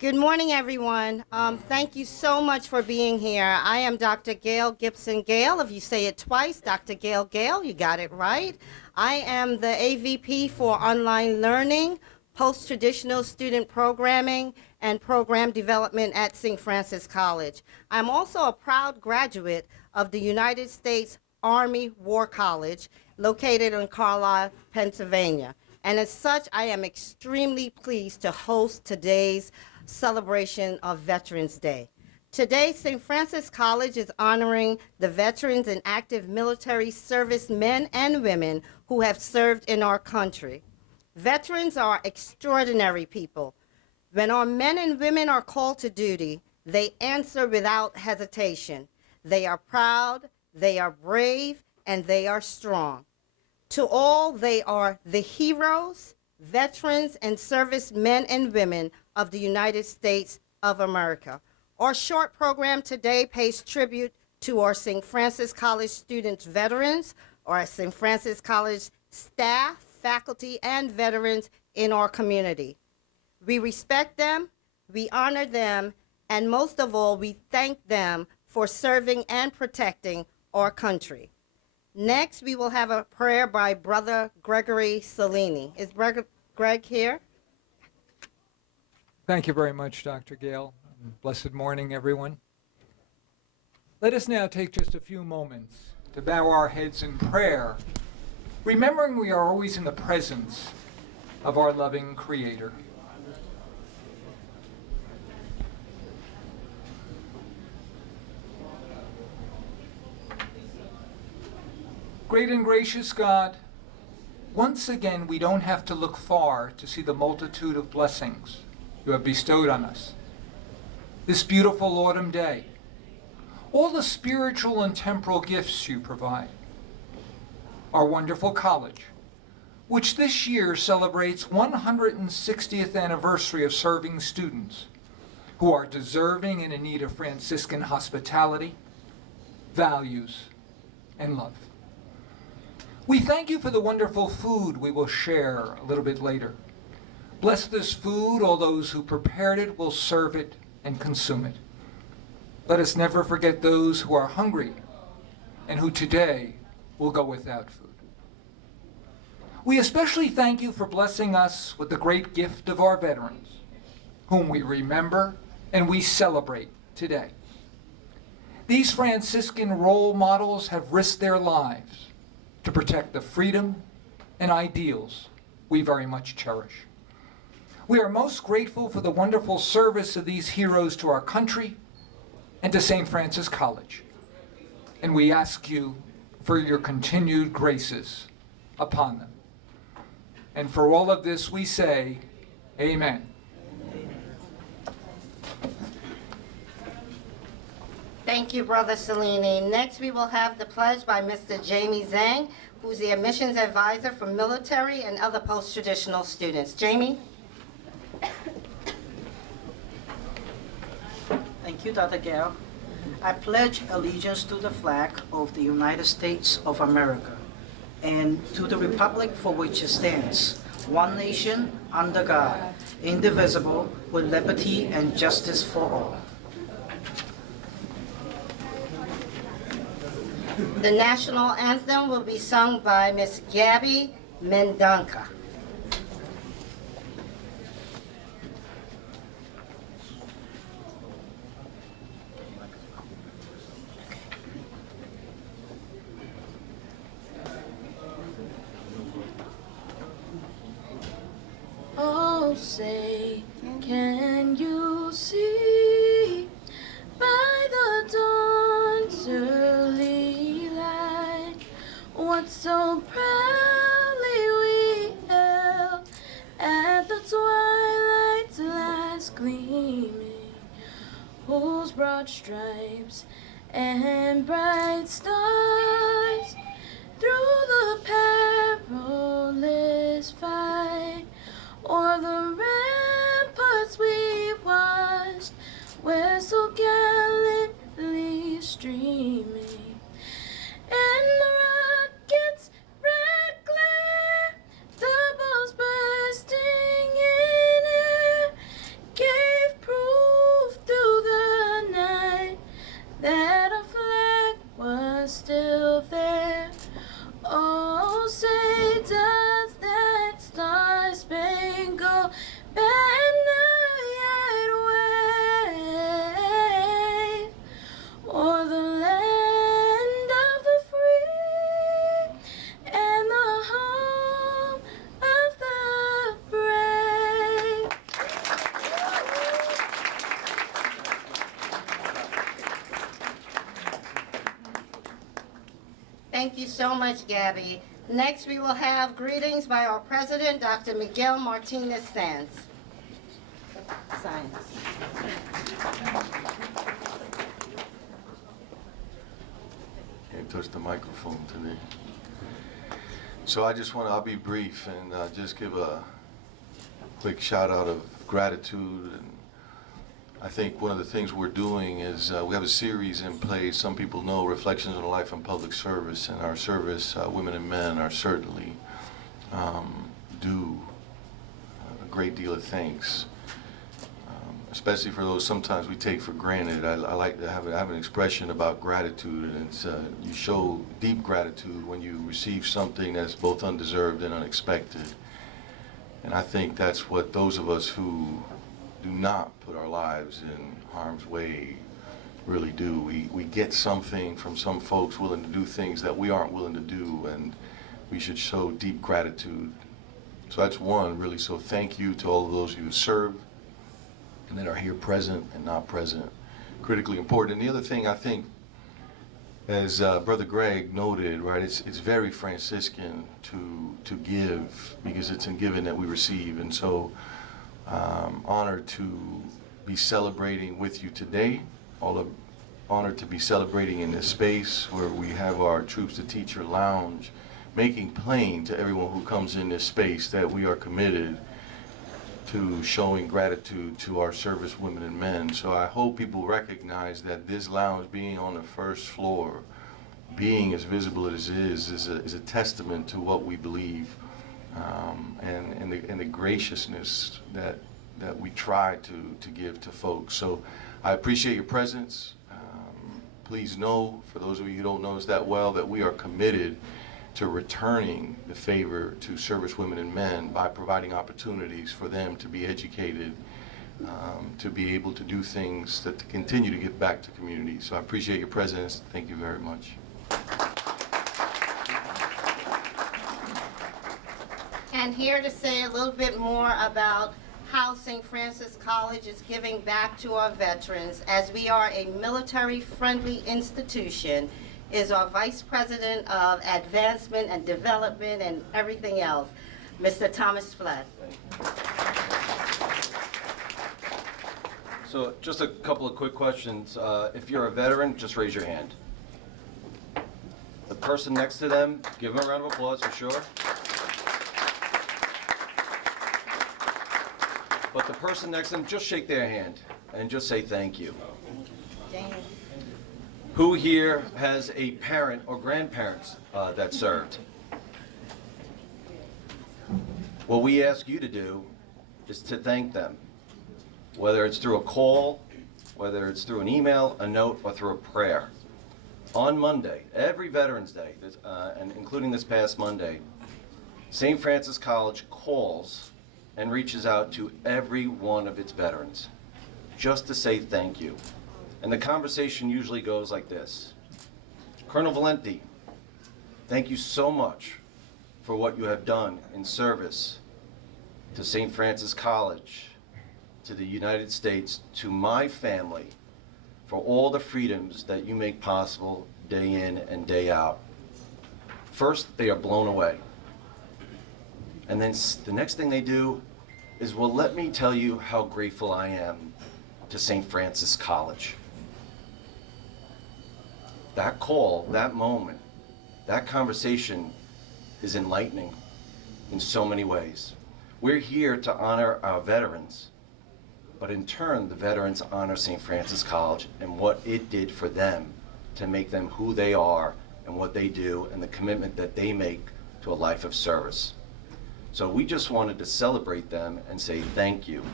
Good morning, everyone. Thank you so much for being here. I am Dr. Gayle Gibson-Gayle. If you say it twice, Dr. Gayle, you got it right. I am the AVP for Online Learning, Post-Traditional Student Programming, and Program Development at St. Francis College. I'm also a proud graduate of the United States Army War College, located in Carlisle, Pennsylvania. And as such, I am extremely pleased to host today's celebration of Veterans Day. Today, St. Francis College is honoring the veterans and active military service men and women who have served in our country. Veterans are extraordinary people. When our men and women are called to duty, they answer without hesitation. They are proud, they are brave, and they are strong. To all, they are the heroes, veterans, and service men and women of the United States of America. Our short program today pays tribute to our St. Francis College students, veterans, our St. Francis College staff, faculty, and veterans in our community. We respect them, we honor them, and most of all, we thank them for serving and protecting our country. Next, we will have a prayer by Brother Gregory Cellini. Is Greg here? Thank you very much, Dr. Gayle. Blessed morning, everyone. Let us now take just a few moments to bow our heads in prayer, remembering we are always in the presence of our loving Creator. Great and gracious God, once again we don't have to look far to see the multitude of blessings you have bestowed on us. This beautiful autumn day, all the spiritual and temporal gifts you provide, our wonderful college, which this year celebrates 160th anniversary of serving students who are deserving and in need of Franciscan hospitality, values, and love. We thank you for the wonderful food we will share a little bit later. Bless this food, all those who prepared it will serve it and consume it. Let us never forget those who are hungry and who today will go without food. We especially thank you for blessing us with the great gift of our veterans, whom we remember and we celebrate today. These Franciscan role models have risked their lives to protect the freedom and ideals we very much cherish. We are most grateful for the wonderful service of these heroes to our country and to St. Francis College. And we ask you for your continued graces upon them. And for all of this we say, Amen. Thank you, Brother Cellini. Next, we will have the pledge by Mr. Jamie Zhang, who's the admissions advisor for military and other post-traditional students. Jamie? Thank you, Dr. Gayle. I pledge allegiance to the flag of the United States of America and to the republic for which it stands, one nation, under God, indivisible, with liberty and justice for all. The national anthem will be sung by Miss Gabby Mendonca. Oh, say, can you see by the dawn's early light what so proudly we held at the twilight's last gleaming, whose broad stripes and bright stars through the perilous fight o'er the ramparts we watched, were so gallantly streaming, and the rocket's red glare, the bombs bursting in air, gave proof there? Oh, say does that star-spangled banner yet wave o'er the land of the free and the home of the brave? Thank you so much, Gabby. Next, we will have greetings by our president, Dr. Miguel Martinez Sanz. Sign. Can't touch the microphone today. So I'll be brief and just give a quick shout out of gratitude. And I think one of the things we're doing is we have a series in place. Some people know Reflections on a Life in Public Service, and our service, women and men, are certainly due a great deal of thanks, especially for those sometimes we take for granted. I like to have an expression about gratitude, and it's you show deep gratitude when you receive something that's both undeserved and unexpected. And I think that's what those of us who do not put our lives in harm's way really do. We get something from some folks willing to do things that we aren't willing to do, and we should show deep gratitude. So that's one, really. So thank you to all of those who served and that are here present and not present. Critically important. And the other thing I think, as Brother Greg noted, right, it's very Franciscan to give, because it's in giving that we receive. And so honored to be celebrating with you today. Honored to be celebrating in this space where we have our Troops to Teacher Lounge, making plain to everyone who comes in this space that we are committed to showing gratitude to our service women and men. So I hope people recognize that this lounge, being on the first floor, being as visible as it is a testament to what we believe, and the graciousness that we try to give to folks. So I appreciate your presence. Please know, for those of you who don't know us that well, that we are committed to returning the favor to service women and men by providing opportunities for them to be educated, to be able to do things to continue to give back to communities. So I appreciate your presence. Thank you very much. And here to say a little bit more about how St. Francis College is giving back to our veterans, as we are a military-friendly institution, is our Vice President of Advancement and Development and everything else, Mr. Thomas Flett. So just a couple of quick questions. If you're a veteran, just raise your hand. The person next to them, give them a round of applause for sure. But the person next to them, just shake their hand and just say thank you. Jane. Who here has a parent or grandparents that served? What we ask you to do is to thank them, whether it's through a call, whether it's through an email, a note, or through a prayer. On Monday, every Veterans Day, and including this past Monday, St. Francis College calls and reaches out to every one of its veterans just to say thank you. And the conversation usually goes like this. Colonel Valenti, thank you so much for what you have done in service to St. Francis College, to the United States, to my family, for all the freedoms that you make possible day in and day out. First, they are blown away. And then the next thing they do is, well, let me tell you how grateful I am to St. Francis College. That call, that moment, that conversation is enlightening in so many ways. We're here to honor our veterans, but in turn, the veterans honor St. Francis College and what it did for them to make them who they are and what they do and the commitment that they make to a life of service. So we just wanted to celebrate them and say thank you.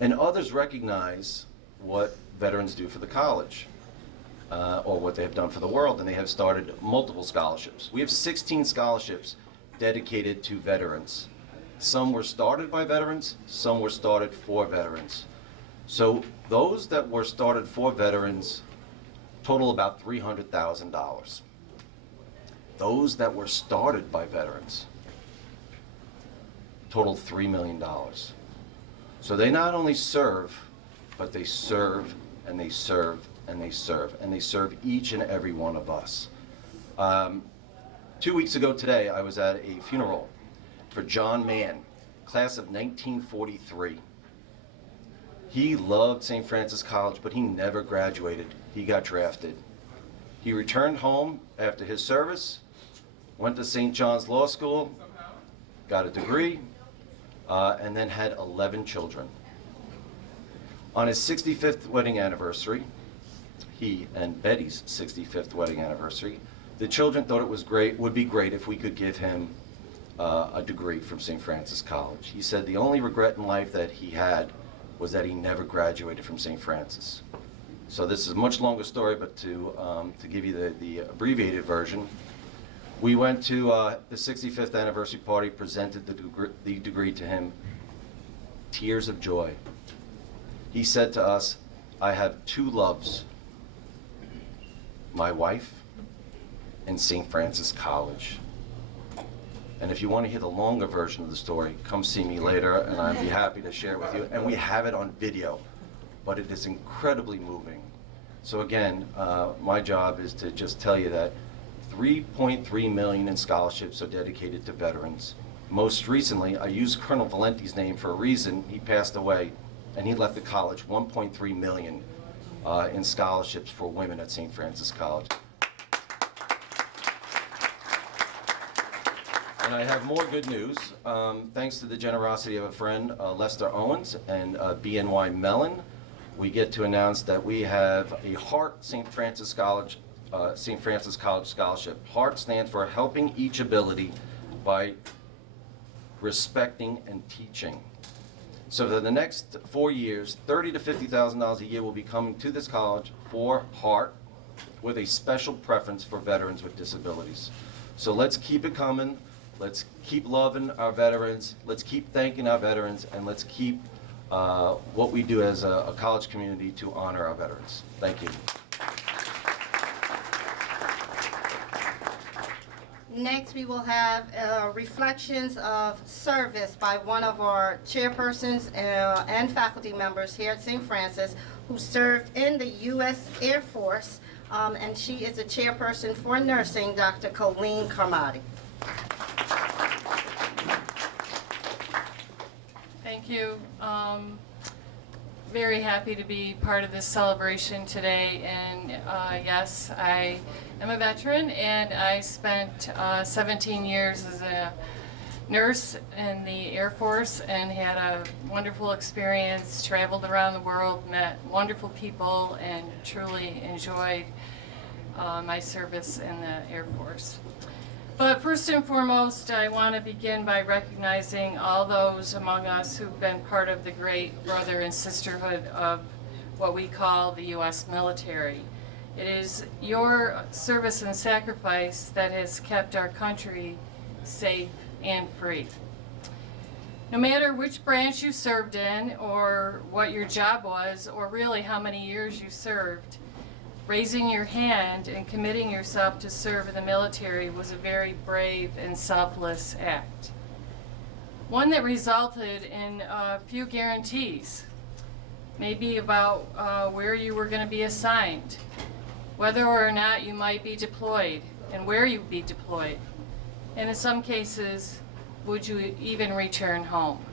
And others recognize what veterans do for the college. or what they have done for the world, and they have started multiple scholarships. We have 16 scholarships dedicated to veterans. Some were started by veterans, some were started for veterans. So those that were started for veterans total about $300,000. Those that were started by veterans total $3 million. So they not only serve, but they serve and they serve and they serve, and they serve each and every one of us. 2 weeks ago today, I was at a funeral for John Mann, class of 1943. He loved St. Francis College, but he never graduated. He got drafted. He returned home after his service, went to St. John's Law School, got a degree, and then had 11 children. On his 65th wedding anniversary, he and Betty's 65th wedding anniversary, the children thought it was great, would be great if we could give him a degree from St. Francis College. He said the only regret in life that he had was that he never graduated from St. Francis. So this is a much longer story, but to give you the abbreviated version, we went to the 65th anniversary party, presented the degree to him, tears of joy. He said to us, I have two loves, my wife and St. Francis College. And if you want to hear the longer version of the story, come see me later and I'd be happy to share it with you. And we have it on video, but it is incredibly moving. So again, my job is to just tell you that 3.3 million in scholarships are dedicated to veterans. Most recently, I use Colonel Valenti's name for a reason. He passed away and he left the college 1.3 million in scholarships for women at St. Francis College. And I have more good news. Thanks to the generosity of a friend, Lester Owens and BNY Mellon, we get to announce that we have a Heart St. Francis College Scholarship. Heart stands for Helping Each Ability by Respecting and Teaching. So for the next 4 years, $30,000 to $50,000 a year will be coming to this college for Heart, with a special preference for veterans with disabilities. So let's keep it coming. Let's keep loving our veterans. Let's keep thanking our veterans, and let's keep what we do as a college community to honor our veterans. Thank you. Next, we will have reflections of service by one of our chairpersons and faculty members here at St. Francis who served in the U.S. Air Force, and she is a chairperson for nursing, Dr. Colleen Carmody. Thank you. Very happy to be part of this celebration today, and yes, I am a veteran, and I spent 17 years as a nurse in the Air Force and had a wonderful experience, traveled around the world, met wonderful people, and truly enjoyed my service in the Air Force. But first and foremost, I want to begin by recognizing all those among us who've been part of the great brother and sisterhood of what we call the U.S. military. It is your service and sacrifice that has kept our country safe and free. No matter which branch you served in, or what your job was, or really how many years you served, raising your hand and committing yourself to serve in the military was a very brave and selfless act. One that resulted in a few guarantees, maybe about where you were going to be assigned, whether or not you might be deployed, and where you'd be deployed, and in some cases, would you even return home.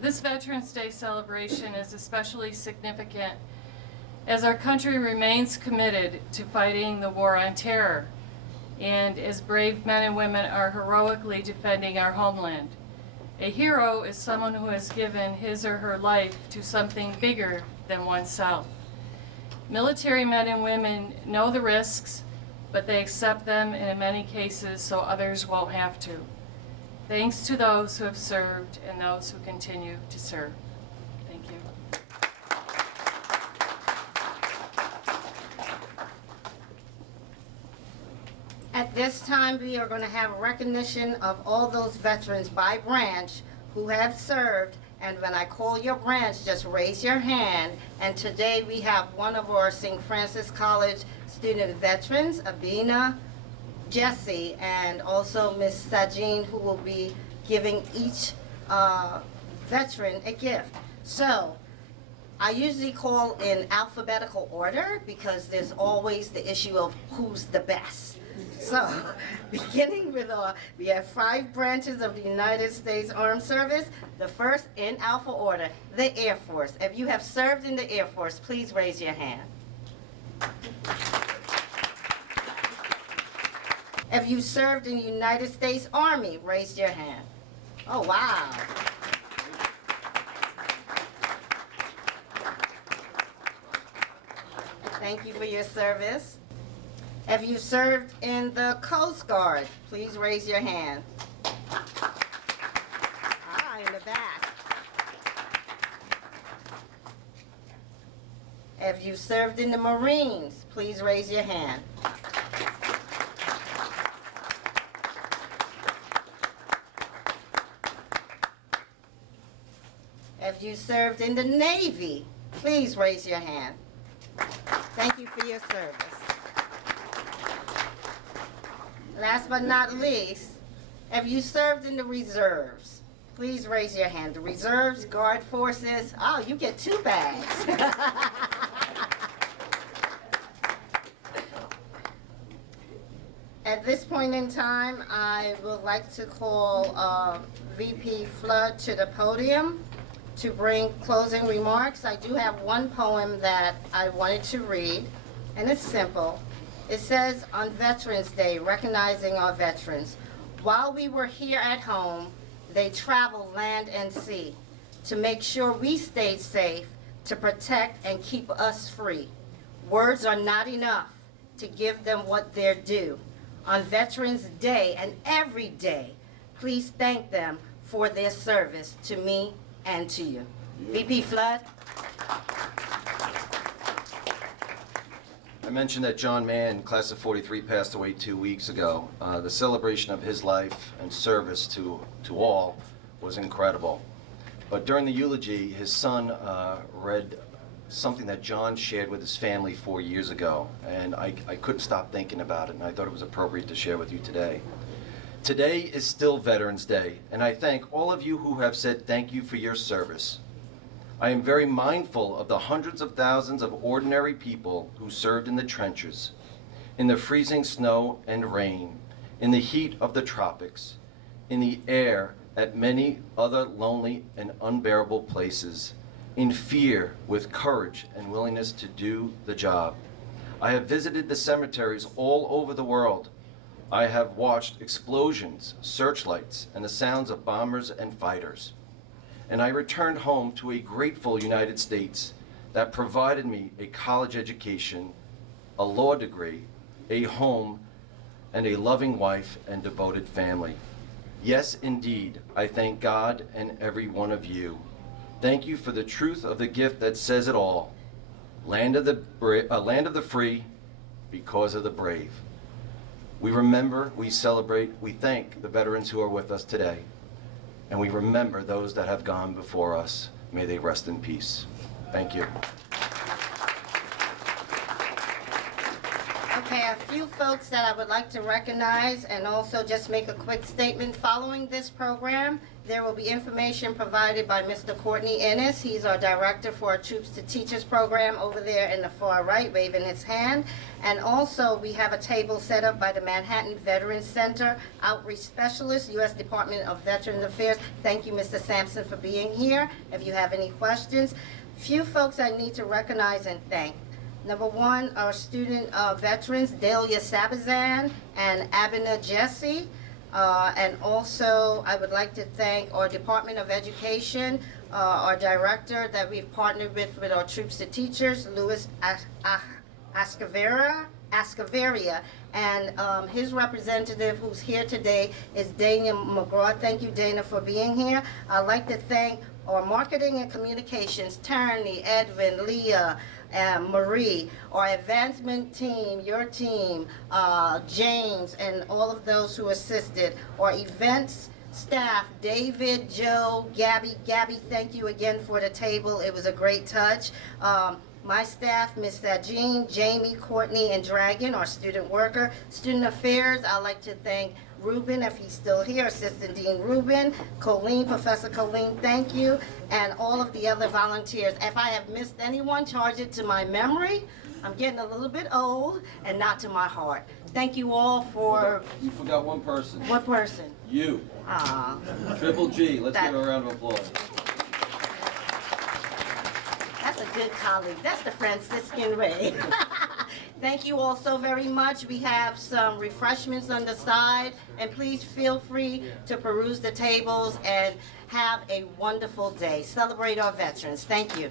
This Veterans Day celebration is especially significant as our country remains committed to fighting the war on terror, and as brave men and women are heroically defending our homeland. A hero is someone who has given his or her life to something bigger than oneself. Military men and women know the risks, but they accept them in many cases so others won't have to. Thanks to those who have served and those who continue to serve. Thank you. At this time, we are going to have a recognition of all those veterans by branch who have served. And when I call your branch, just raise your hand. And today we have one of our St. Francis College student veterans, Abina Jesse, and also Miss Sajine, who will be giving each veteran a gift. So I usually call in alphabetical order because there's always the issue of who's the best. So, beginning with we have 5 branches of the United States Armed Service. The first in alpha order, the Air Force. If you have served in the Air Force, please raise your hand. If you served in the United States Army, raise your hand. Oh, wow. Thank you for your service. If you served in the Coast Guard, please raise your hand. Ah, in the back. If you served in the Marines, please raise your hand. If you served in the Navy, please raise your hand. Thank you for your service. Last but not least, if you served in the reserves, please raise your hand. The reserves, guard forces, oh, you get 2 bags. At this point in time, I would like to call VP Flood to the podium to bring closing remarks. I do have one poem that I wanted to read, and it's simple. It says, on Veterans Day, recognizing our veterans, while we were here at home, they traveled land and sea to make sure we stayed safe, to protect and keep us free. Words are not enough to give them what they're due. On Veterans Day and every day, please thank them for their service to me and to you. VP Flood. I mentioned that John Mann, class of 43, passed away 2 weeks ago. The celebration of his life and service to all was incredible. But during the eulogy, his son read something that John shared with his family 4 years ago, and I couldn't stop thinking about it, and I thought it was appropriate to share with you today. Today is still Veterans Day, and I thank all of you who have said thank you for your service. I am very mindful of the hundreds of thousands of ordinary people who served in the trenches, in the freezing snow and rain, in the heat of the tropics, in the air at many other lonely and unbearable places, in fear with courage and willingness to do the job. I have visited the cemeteries all over the world. I have watched explosions, searchlights, and the sounds of bombers and fighters. And I returned home to a grateful United States that provided me a college education, a law degree, a home, and a loving wife and devoted family. Yes, indeed, I thank God and every one of you. Thank you for the truth of the gift that says it all. Land of the free, because of the brave. We remember, we celebrate, we thank the veterans who are with us today. And we remember those that have gone before us. May they rest in peace. Thank you. Okay, a few folks that I would like to recognize and also just make a quick statement. Following this program, there will be information provided by Mr. Courtney Ennis. He's our director for our Troops to Teachers program over there in the far right, waving his hand. And also, we have a table set up by the Manhattan Veterans Center Outreach Specialist, U.S. Department of Veterans Affairs. Thank you, Mr. Sampson, for being here. If you have any questions, few folks I need to recognize and thank. Number one, our student veterans, Delia Sabazan and Abina Jesse. And also, I would like to thank our Department of Education, our director that we've partnered with our Troops to Teachers, Louis Ascaveria, and his representative who's here today is Dana McGraw. Thank you, Dana, for being here. I'd like to thank our marketing and communications, Turney, Edwin, Leah, Marie, our advancement team, your team, James, and all of those who assisted, our events staff, David, Joe, Gabby. Gabby, thank you again for the table. It was a great touch. My staff, Ms. Jean, Jamie, Courtney, and Dragon, our student worker. Student Affairs, I'd like to thank Ruben, if he's still here, Assistant Dean Ruben, Colleen, Professor Colleen, thank you, and all of the other volunteers. If I have missed anyone, charge it to my memory. I'm getting a little bit old, and not to my heart. Thank you all for... You forgot one person. What person? You. Ah. Triple G. Let's give her a round of applause. That's a good colleague. That's the Franciscan way. Thank you all so very much. We have some refreshments on the side, and please feel free to peruse the tables and have a wonderful day. Celebrate our veterans. Thank you.